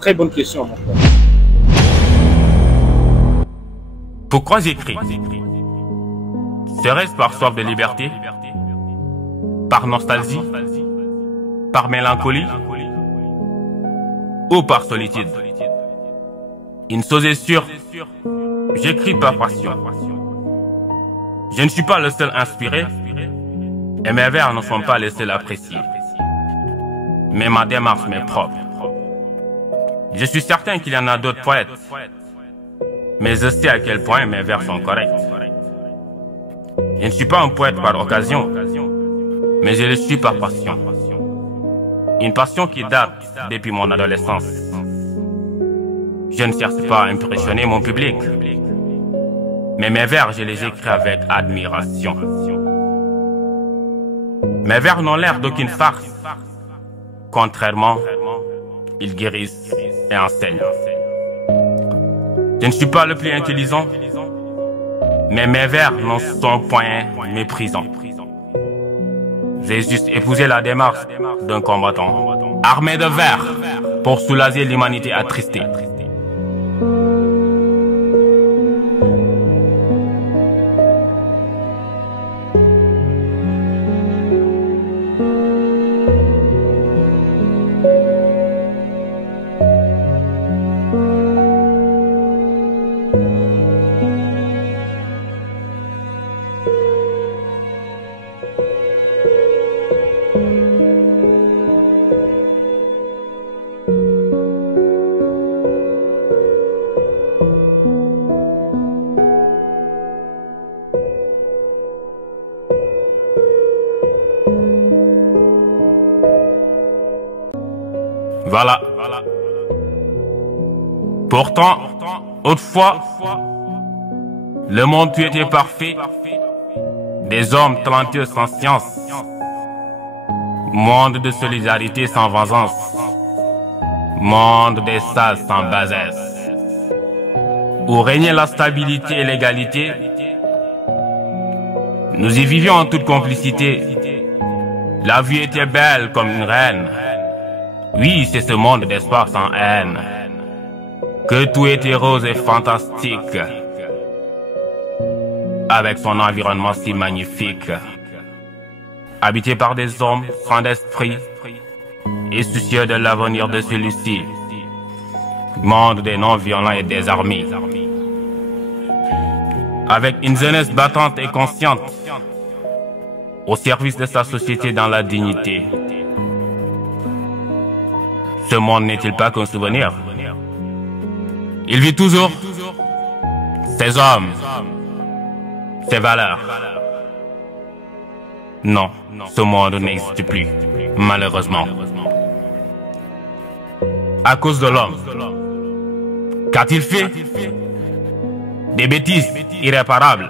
Très bonne question, mon frère. Pourquoi j'écris? Serait-ce par soif de liberté? Par nostalgie? Par mélancolie? Ou par solitude? Une chose est sûre, j'écris par passion. Je ne suis pas le seul inspiré, et mes vers ne sont pas les seuls appréciés. Mais ma démarche m'est propre. Je suis certain qu'il y en a d'autres poètes, mais je sais à quel point mes vers sont corrects. Je ne suis pas un poète par occasion, mais je le suis par passion. Une passion qui date depuis mon adolescence. Je ne cherche pas à impressionner mon public, mais mes vers, je les écris avec admiration. Mes vers n'ont l'air d'aucune farce. Contrairement, ils guérissent et enseignent. Je ne suis pas le plus intelligent, mais mes vers n'en sont point méprisants. J'ai juste épousé la démarche d'un combattant, armé de vers pour soulager l'humanité attristée. Voilà. Pourtant, autrefois, le monde tu étais parfait, des hommes talentueux sans science, monde de solidarité sans vengeance, monde des sages sans bassesse, où régnait la stabilité et l'égalité. Nous y vivions en toute complicité. La vie était belle comme une reine. Oui, c'est ce monde d'espoir sans haine. Que tout était rose et fantastique, avec son environnement si magnifique. Habité par des hommes sans d'esprit et soucieux de l'avenir de celui-ci. Monde des non-violents et des armées. Avec une jeunesse battante et consciente, au service de sa société dans la dignité. Ce monde n'est-il pas qu'un souvenir? Il vit toujours ses hommes, ses valeurs. Non, ce monde n'existe plus, malheureusement. À cause de l'homme. Qu'a-t-il fait? Des bêtises irréparables,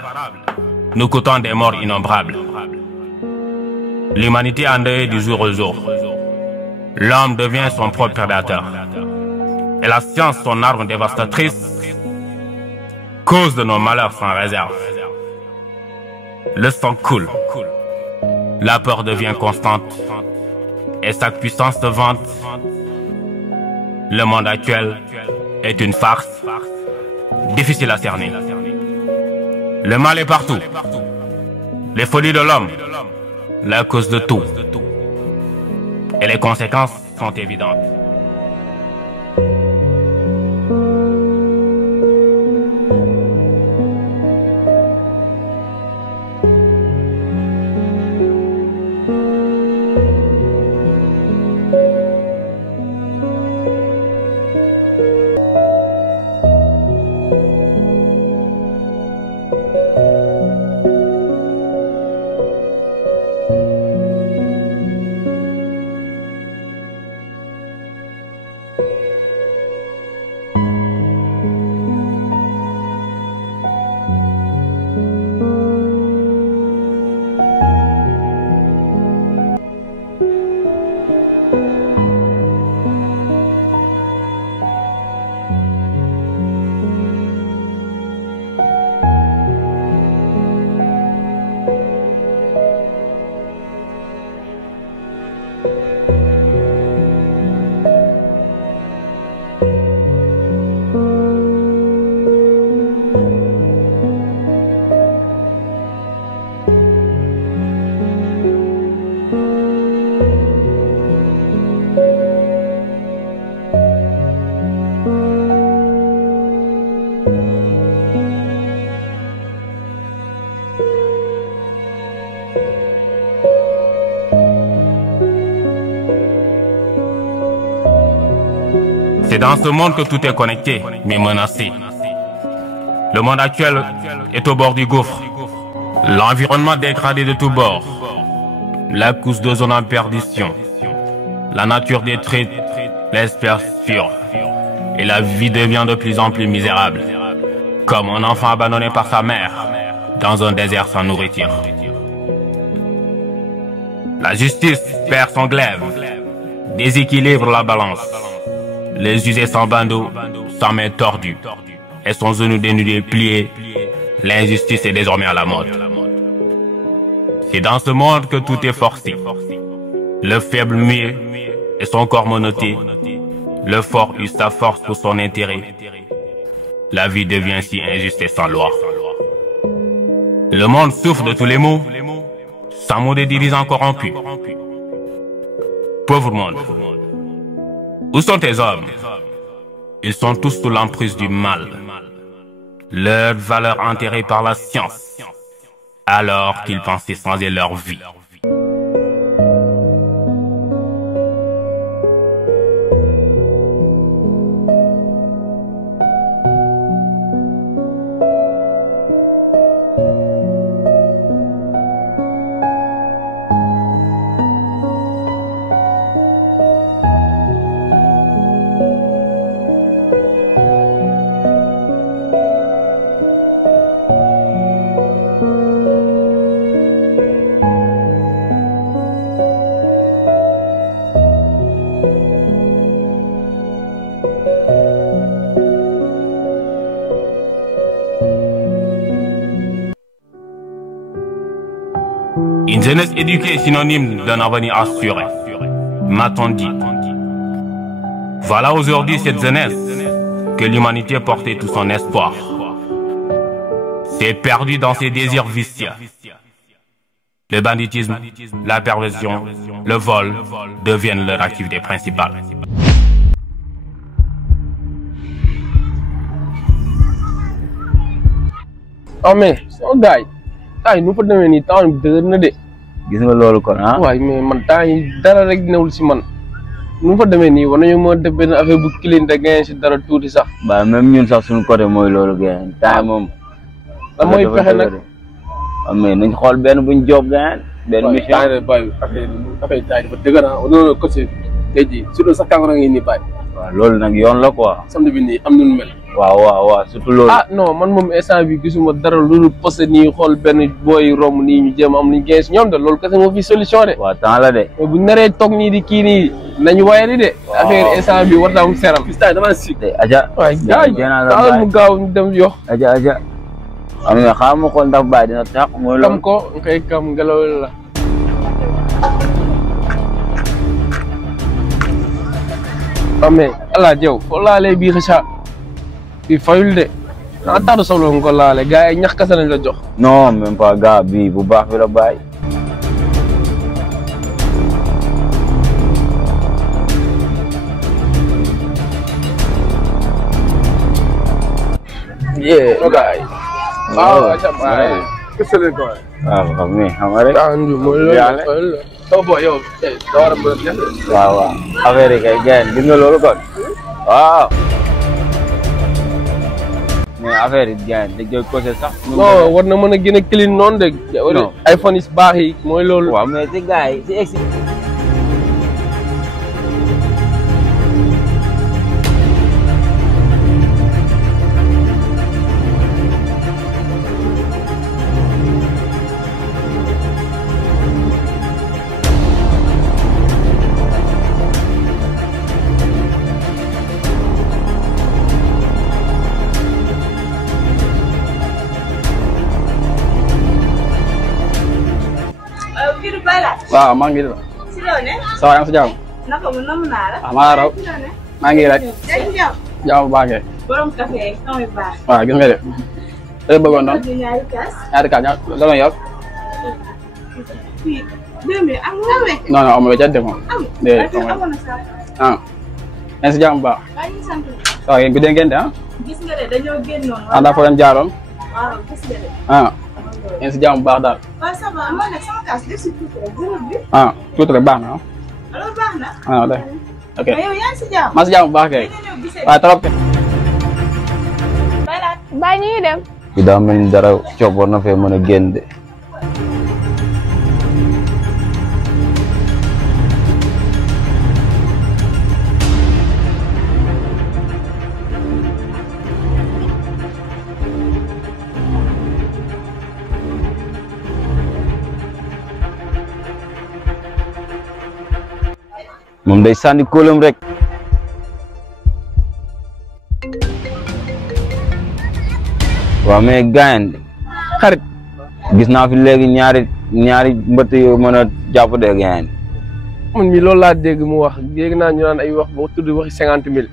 nous coûtant des morts innombrables. L'humanité endeuillée du jour au jour. L'homme devient son propre prédateur. Et la science, son arme dévastatrice, cause de nos malheurs sans réserve. Le sang coule. La peur devient constante. Et sa puissance se vante. Le monde actuel est une farce, difficile à cerner. Le mal est partout. Les folies de l'homme, la cause de tout. Et les conséquences sont évidentes. C'est dans ce monde que tout est connecté, mais menacé. Le monde actuel est au bord du gouffre. L'environnement dégradé de tous bords. La couche d'ozone en perdition. La nature détruite, l'espèce fuir. Et la vie devient de plus en plus misérable. Comme un enfant abandonné par sa mère dans un désert sans nourriture. La justice perd son glaive, déséquilibre la balance. Les usés sans bandeau, sans main tordue, et son genou dénudé plié, l'injustice est désormais à la mode. C'est dans ce monde que tout est forcé. Le faible muet et son corps menotté, le fort use sa force pour son intérêt. La vie devient si injuste et sans loi. Le monde souffre de tous les maux, sans mot des dirigeants corrompus. Pauvre monde, où sont tes hommes? Ils sont tous sous l'emprise du mal. Leur valeur enterrée par la science, alors qu'ils pensaient changer leur vie. Une jeunesse éduquée est synonyme d'un avenir assuré, m'a-t-on dit. Voilà aujourd'hui cette jeunesse que l'humanité portait tout son espoir. C'est perdu dans ses désirs vicieux. Le banditisme, la perversion, le vol deviennent leur activité principale. Oh mais soo gaay tay nu fa demee nii temps bi dëgër na de. gis nga loolu kon ah. waaye mais man temps yi dara rek newul si man nu fa demee nii war nañu mën a def benn affaire bu clean de gain si dara tuuti sax. ba même ñun sax suñu côté mooy loolu gain temps moom. lan mooy pexe nag. mais nañ xool benn buñ job gain benn mission. waaw temps yii affaire temps dafa dëgër ah non côté tey jii surtout sax kàngoro ngi nii bàyyi. waaw loolu nag yoon la quoi. samedi bi nii am nu mel. waaw surtout loolu. ah non man moom instant bi gisuma dara lu posté nii xool benn booy romb nii ñu jéem am luñ génn si ñoom de loolu kese moo fi solution de. waaw temps la de. mais bu naree toog nii di kii nii nañu wayali de. waaw affaire instant bi war naa am seram. bisimilah damaa si. aja waay gars mu gaaw ñu dem yox. aja am na xam ma xool ndax baay dina tax mooy loolu. kam ko nga koy kam ngelaw la. ah mais allah jaw foo laalee bii xëcc fii fayul de ah tax solo nga ko laale gars yi ñax kese nañ la jox. non même pas gars bii bu baax bi la bàyyi. gars yi. waaw kese lañ ko waay. waaw xam nga rek. mooy loolu taw boo yow da war a mën a waaw affaire yi kay gën gis nga loolu kon waaw mais affaire yi gën dañ koy posé sax. non war na mën a gën a clean noonu de. non iPhone yi baax yi mooy loolu. waaw mais si gars yi si egsi. waaw maa ngi nii. si loo ne. ça va yaa ngi si jàmm. naka mu namm naa la. maa la raw maa ngi rek. jàmm bu baax kay. borom café kaw yu baax. waaw gis nga de. da nga bëggoon doon. ñaari kaas. ñaari kaas la doon yor. fii 2000 am nga wecc. non non amul wecc de moom. déedéet amoon na sax. ah. yaa ngi si jàmm bu baax. maa ngi sant. waaw yéen guddee ngeen de ah. gis nga de dañoo génnoon. ah daa fa leen jaaroon. waaw gis nga de. ah. yaa ngi si jàmm bu baax daal. waaw ça va man nag sama kaas def si tuuti rek bi. ah tuuti rek baax na ah. alors baax na. ah def ok mais yow yaa ngi si jàmm. maa si jàmm bu baax kay. nga ñëw gisee. waaw trop. Baylaat. Baay ñu ngi dem. bi daa mel ni dara coob war na fee mën a génn de. moom day sànni kóolam rek. waaw mais gaañ xarit gis naa fi léegi ñaari mbëtt yu mën a jàpp de gaañ. man mi loolu laa dégg mu wax dégg naa ñu naan ay wax ba tudd waxi 50 000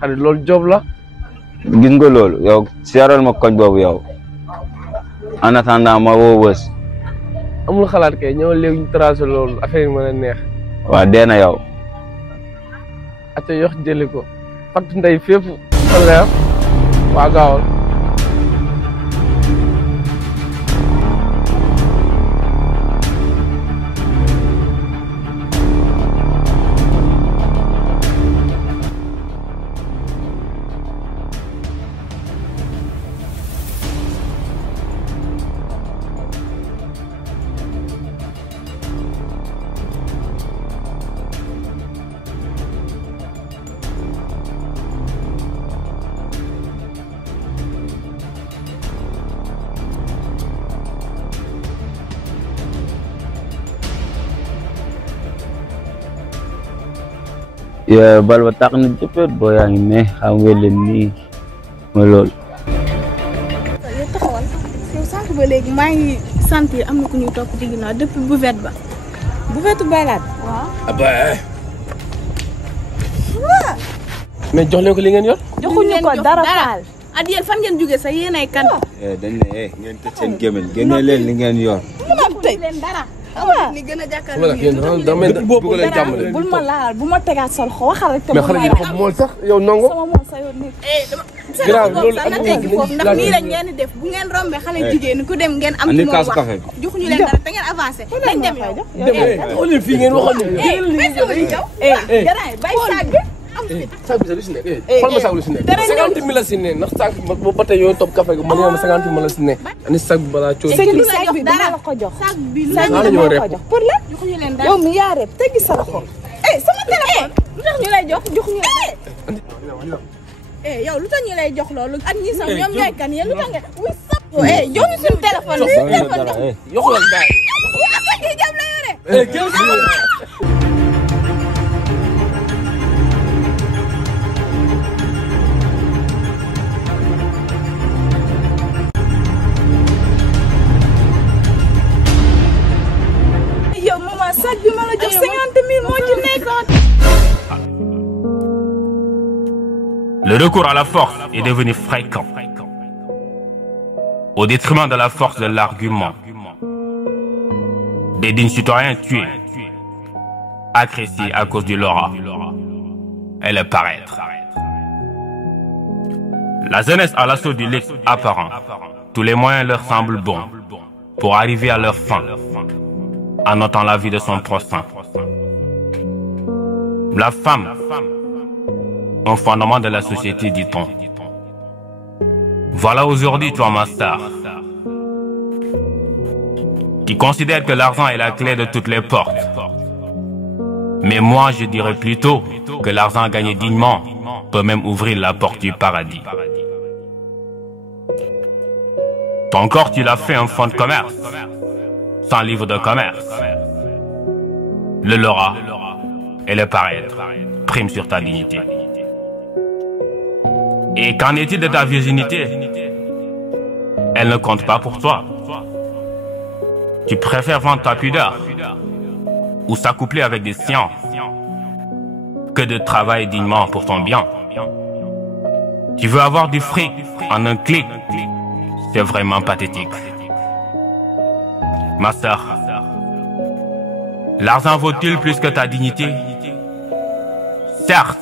xarit loolu job la. gis nga loolu yow seeral ma koñ boobu yow en attendant ma woo Wës. amul xalaat kay ñëw léegi ñu tracé loolu affaire yi mën a neex. waa dee na yow. ate yox jëli ko fatt ndey fépp fa leer waa gaawal. bal ba tax na jëppët boo yaa ngi ne xam nga leen nii mooy loolu. yow taxawal yow sànq ba léegi maa ngi sentir am na ku ñuy topp ci ginnaaw depuis buvette ba. buvette Baylaat. waaw. mais jox leen ko li ngeen yor. joxuñu ko dara faal. at yéen fan ngeen jógee sax yéen ay kan. dañ ne ngeen tëj seen gémmiñ génne leen li ngeen yor. mu tëj leen dara. waaw li gën a jàkkaarloo bul ma laal bu ma tegaat sol xo waxal rek te mais xale yi dafa mool sax yow nongo. sama moom sa yoon nekk. grave loolu sax na teggi foofu ndax nii rek ngeen di def bu ngeen rombee xale jigéen ku dem ngeen am ci moom wax joxuñu leen dara te ngeen avancé nañ dem yow. xool leen fii ngeen waxoon ne. jaraay bay saag bi am fi. saag bi sax lu si nekk xool ma saag lu si nekk 50 000 la si ne ndax saag boobu ba tey yooyu topp café ga man yow ma 50 000 la si ne ani saag bi balaa coono. saag bi dama la ko jox saag bi dama la ko jox pour la joxuñu leen dara yow mi yaa rep teggi sa loxo sama téléphone lu tax ñu lay jox joxuñu yow lu tax ñu lay jox loolu ak ñi sax ñoom ñooy kan yéen lu tax ngeen wuy sax jox ñu suñu téléphone yoxoon gaay yi jam la yore yow maman sac bi ma la jox 50 000 moo ci nekkoon. Le recours à la force est devenu fréquent, au détriment de la force de l'argument. Des dignes citoyens tués, agressés à cause du Laura et le paraître. La jeunesse à l'assaut du luxe apparent. Tous les moyens leur semblent bons pour arriver à leur fin, en ôtant la vie de son prochain. La femme, un fondement de la société, dit-on. Voilà aujourd'hui toi, ma star, qui considère que l'argent est la clé de toutes les portes. Mais moi, je dirais plutôt que l'argent gagné dignement peut même ouvrir la porte du paradis. Ton corps, tu l'as fait un fonds de commerce, sans livre de commerce. Le Laura et le paraître priment sur ta dignité. Et qu'en est-il de ta virginité? Elle ne compte pas pour toi. Tu préfères vendre ta pudeur ou s'accoupler avec des sciences que de travailler dignement pour ton bien. Tu veux avoir du fric en un clic. C'est vraiment pathétique. Ma sœur, l'argent vaut-il plus que ta dignité? Certes,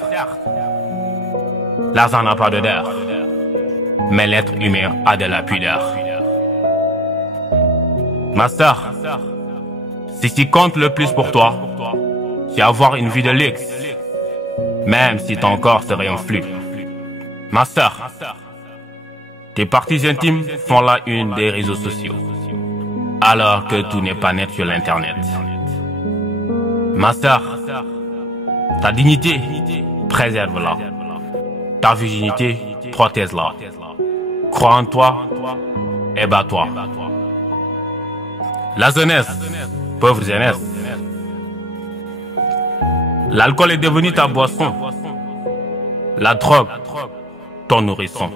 l'argent n'a pas d'odeur, mais l'être humain a de la pudeur. Ma sœur, ce qui compte le plus pour toi, c'est avoir une vie de luxe même si ton corps serait un flux. Ma sœur, tes parties intimes font la une des réseaux sociaux, alors que tout n'est pas net sur l'internet. Ma sœur, ta dignité, préserve-la. Ta virginité, protège-la. Crois en toi et bats-toi. La jeunesse, pauvre jeunesse. L'alcool est devenu ta boisson. La drogue, ton nourrisson.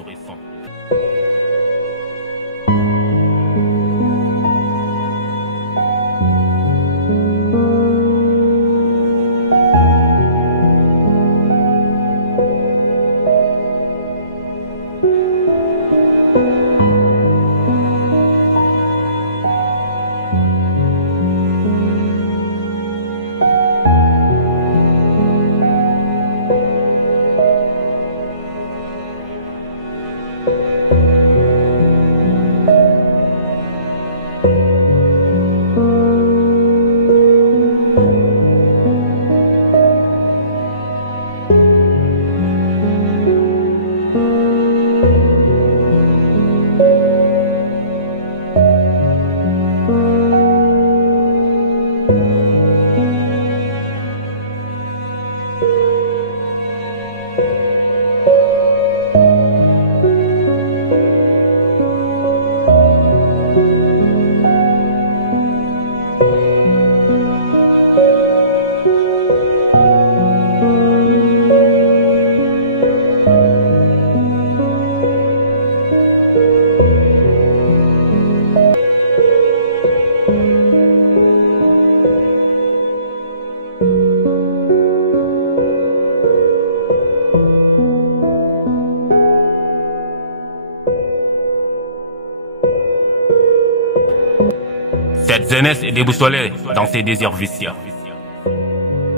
Cette jeunesse est déboussolée dans ses désirs vicieux,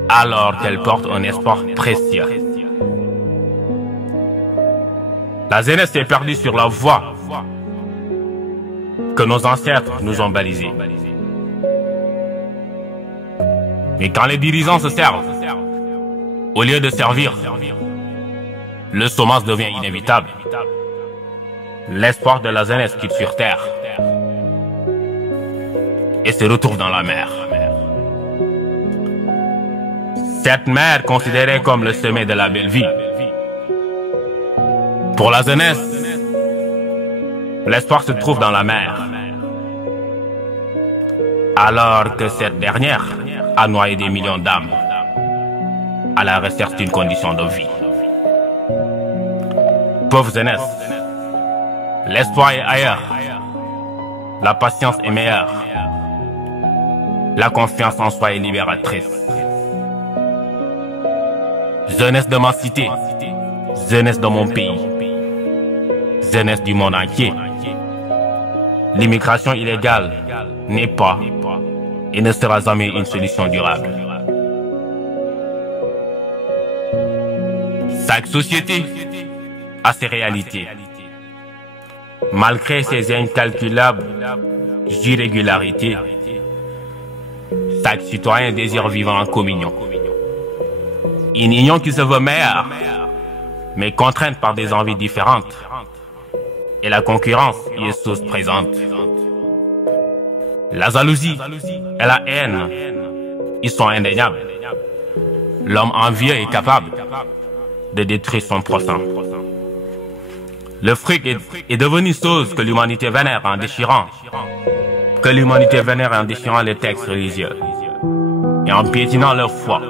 alors qu'elle porte un espoir précieux. La jeunesse est perdue sur la voie que nos ancêtres nous ont balisée. Mais quand les dirigeants se servent, au lieu de servir, le chômage devient inévitable. L'espoir de la jeunesse quitte sur terre et se retrouve dans la mer. Cette mer considérée comme le sommet de la belle vie. Pour la jeunesse, l'espoir se trouve dans la mer, alors que cette dernière a noyé des millions d'âmes à la recherche d'une condition de vie. Pauvre jeunesse, l'espoir est ailleurs, la patience est meilleure, la confiance en soi est libératrice. Jeunesse de ma cité, jeunesse de mon pays, jeunesse du monde entier. L'immigration illégale n'est pas et ne sera jamais une solution durable. Chaque société a ses réalités. Malgré ses incalculables irrégularités, chaque citoyen désire vivre en communion. Une union qui se veut meilleure, mais contrainte par des envies différentes. Et la concurrence y est chose présente. La jalousie et la haine y sont indéniables. L'homme envieux est capable de détruire son prochain. Le fric est devenu chose que l'humanité vénère en déchirant. Que l'humanité vénère en déchirant les textes religieux et en piétinant leur foi.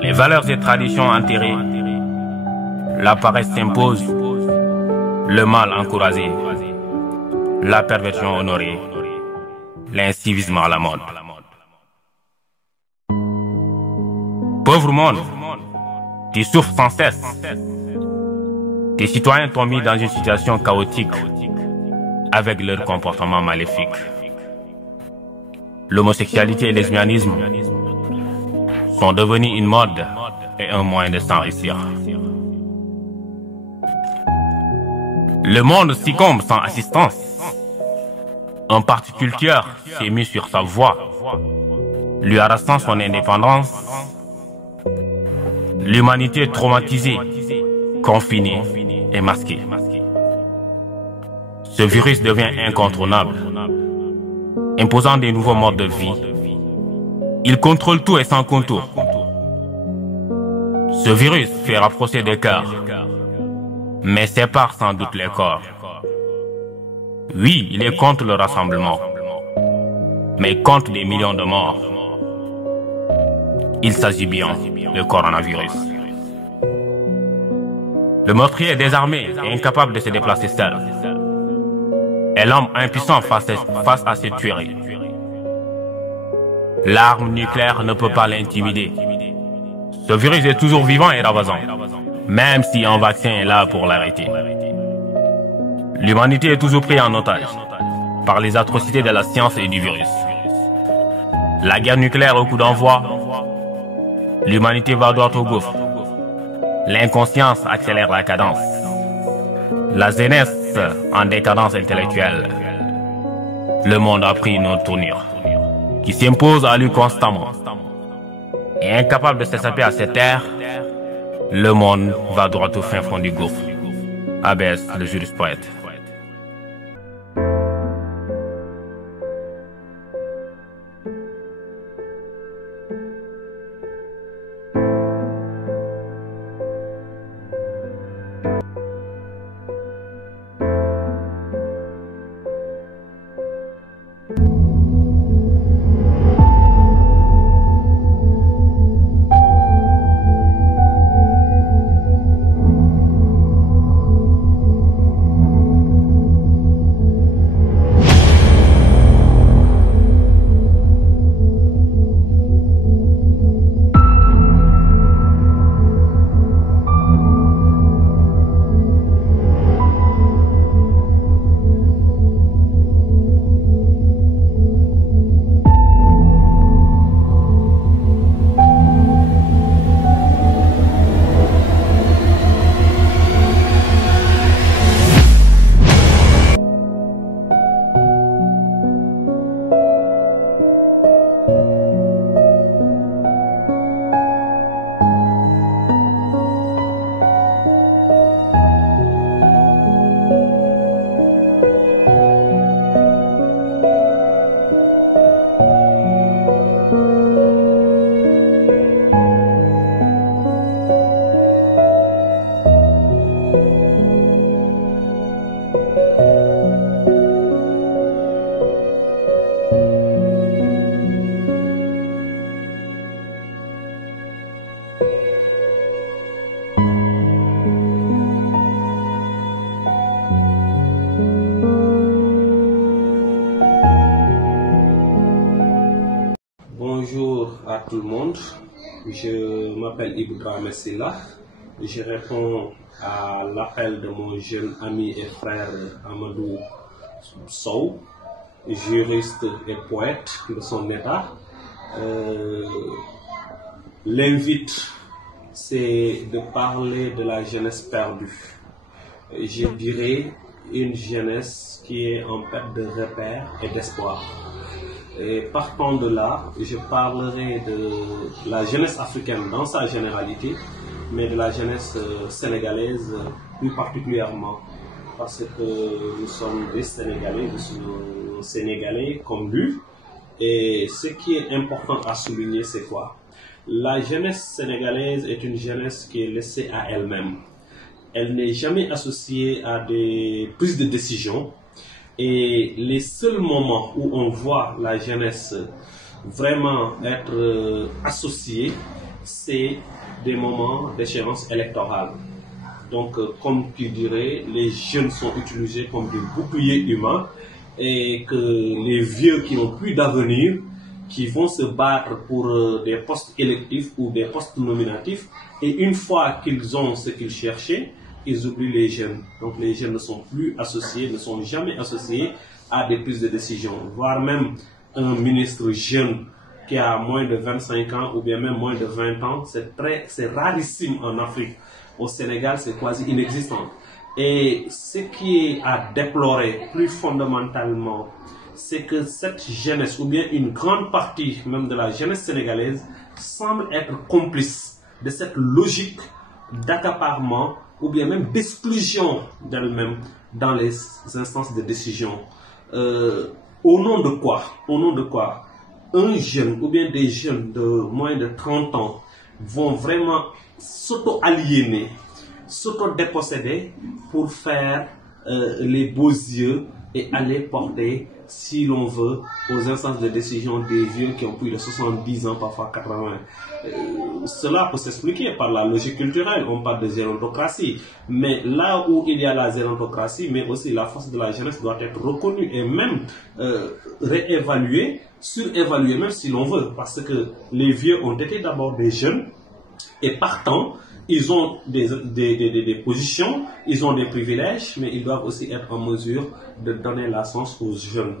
Les valeurs et traditions enterrées, la paresse s'impose, le mal encouragé, la perversion honorée, l'incivisme à la mode. Pauvre monde, tu souffres sans cesse. Tes citoyens t'ont mis dans une situation chaotique avec leur comportement maléfique. L'homosexualité et le lesbianisme sont devenus une mode et un moyen de s'enrichir. Le monde succombe sans assistance. Un particulteur s'est mis sur sa voie, lui arrachant son indépendance L'humanité traumatisée, confinée et masquée. Ce virus devient incontournable, imposant des nouveaux modes de vie. Il contrôle tout et sans contour. Ce virus fait rapprocher des cœurs, mais sépare sans doute les corps. Oui, il est contre le rassemblement, mais contre des millions de morts. Il s'agit bien du coronavirus. Le meurtrier est désarmé et incapable de se déplacer seul. Et l'homme impuissant face à cette tuerie. L'arme nucléaire ne peut pas l'intimider. Ce virus est toujours vivant et ravagant, même si un vaccin est là pour l'arrêter. L'humanité est toujours prise en otage par les atrocités de la science et du virus. La guerre nucléaire au coup d'envoi, l'humanité va droit au gouffre. L'inconscience accélère la cadence. La jeunesse en décadence intellectuelle. Le monde a pris une autre tournure qui s'impose à lui constamment. Et incapable de s'échapper à cette ère, le monde va droit au fin fond du gouffre. Abbesse, le juriste poète. Bonjour à tout le monde, je m'appelle Ibra Messila, je réponds à l'appel de mon jeune ami et frère Amadou Sow, juriste et poète de son état. L'invite, c'est de parler de la jeunesse perdue. Je dirais une jeunesse qui est en perte de repères et d'espoir. Et partant de là, je parlerai de la jeunesse africaine dans sa généralité, mais de la jeunesse sénégalaise plus particulièrement, parce que nous sommes des Sénégalais, nous sommes Sénégalais comme lui. Et ce qui est important à souligner, c'est quoi? La jeunesse sénégalaise est une jeunesse qui est laissée à elle-même. Elle n'est jamais associée à des prises de décision. Et les seuls moments où on voit la jeunesse vraiment être associée, c'est des moments d'échéance électorale. Donc, comme tu dirais, les jeunes sont utilisés comme des boucliers humains et que les vieux qui n'ont plus d'avenir, qui vont se battre pour des postes électifs ou des postes nominatifs, et une fois qu'ils ont ce qu'ils cherchaient, ils oublient les jeunes. Donc les jeunes ne sont plus associés, ne sont jamais associés à des prises de décision. Voire même un ministre jeune qui a moins de 25 ans ou bien même moins de 20 ans, c'est rarissime en Afrique. Au Sénégal, c'est quasi inexistant. Et ce qui est à déplorer plus fondamentalement, c'est que cette jeunesse, ou bien une grande partie même de la jeunesse sénégalaise, semble être complice de cette logique d'accaparement ou bien même d'exclusion d'elle-même dans les instances de décision. Au nom de quoi? Au nom de quoi un jeune ou bien des jeunes de moins de 30 ans vont vraiment s'auto-aliéner, s'auto-déposséder pour faire les beaux yeux et aller porter, si l'on veut, aux instances de décision des vieux qui ont plus de 70 ans, parfois 80. Cela peut s'expliquer par la logique culturelle, on parle de gérontocratie. Mais là où il y a la gérontocratie, mais aussi la force de la jeunesse doit être reconnue et même réévaluée, surévaluée même si l'on veut. Parce que les vieux ont été d'abord des jeunes et partant, ils ont des positions, ils ont des privilèges, mais ils doivent aussi être en mesure de donner la chance aux jeunes.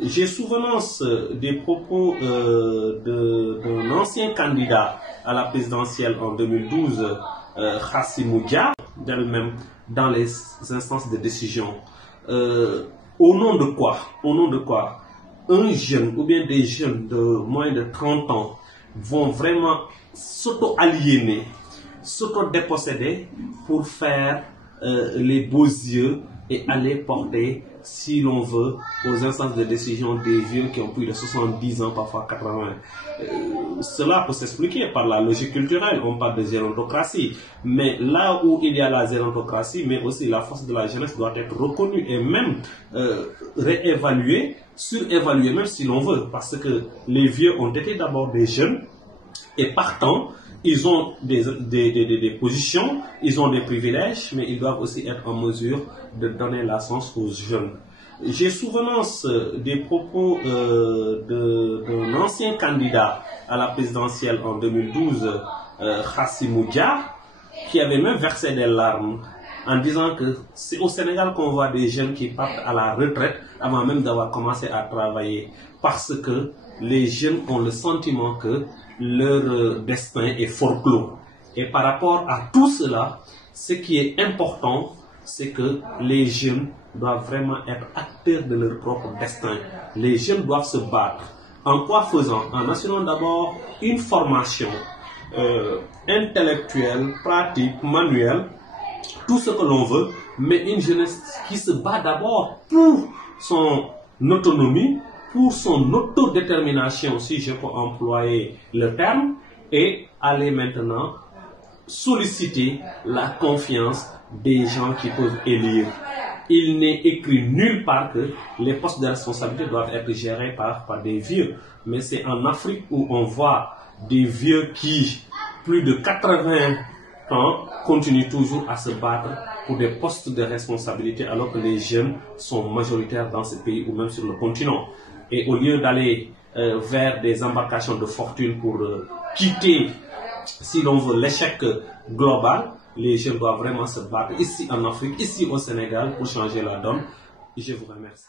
J'ai souvenance des propos d'un ancien candidat à la présidentielle en 2012, Hassimou Dia, d'elle-même dans les instances de décision. Au nom de quoi? Au nom de quoi un jeune ou bien des jeunes de moins de 30 ans vont vraiment s'auto-aliéner, s'auto-déposséder pour faire les beaux yeux et aller porter, si l'on veut, aux instances de décision des vieux qui ont plus de 70 ans, parfois 80. Cela peut s'expliquer par la logique culturelle, on parle de gérontocratie. Mais là où il y a la gérontocratie, mais aussi la force de la jeunesse doit être reconnue et même réévaluée, surévaluée même si l'on veut. Parce que les vieux ont été d'abord des jeunes et partant, ils ont des positions, ils ont des privilèges, mais ils doivent aussi être en mesure de donner la chance aux jeunes. J'ai souvenance des propos d'un ancien candidat à la présidentielle en 2012, Hassimou Dia, qui avait même versé des larmes en disant que c'est au Sénégal qu'on voit des jeunes qui partent à la retraite avant même d'avoir commencé à travailler, parce que les jeunes ont le sentiment que leur destin est forclos. Et par rapport à tout cela, ce qui est important, c'est que les jeunes doivent vraiment être acteurs de leur propre destin. Les jeunes doivent se battre. En quoi faisant? En assurant d'abord une formation intellectuelle, pratique, manuelle, tout ce que l'on veut, mais une jeunesse qui se bat d'abord pour son autonomie, pour son autodétermination, si je peux employer le terme, et aller maintenant solliciter la confiance des gens qui peuvent élire. Il n'est écrit nulle part que les postes de responsabilité doivent être gérés par des vieux. Mais c'est en Afrique où on voit des vieux qui, plus de 80 ans, continuent toujours à se battre pour des postes de responsabilité alors que les jeunes sont majoritaires dans ce pays ou même sur le continent. Et au lieu d'aller vers des embarcations de fortune pour quitter, si l'on veut, l'échec global, les jeunes doivent vraiment se battre ici en Afrique, ici au Sénégal, pour changer la donne. Je vous remercie.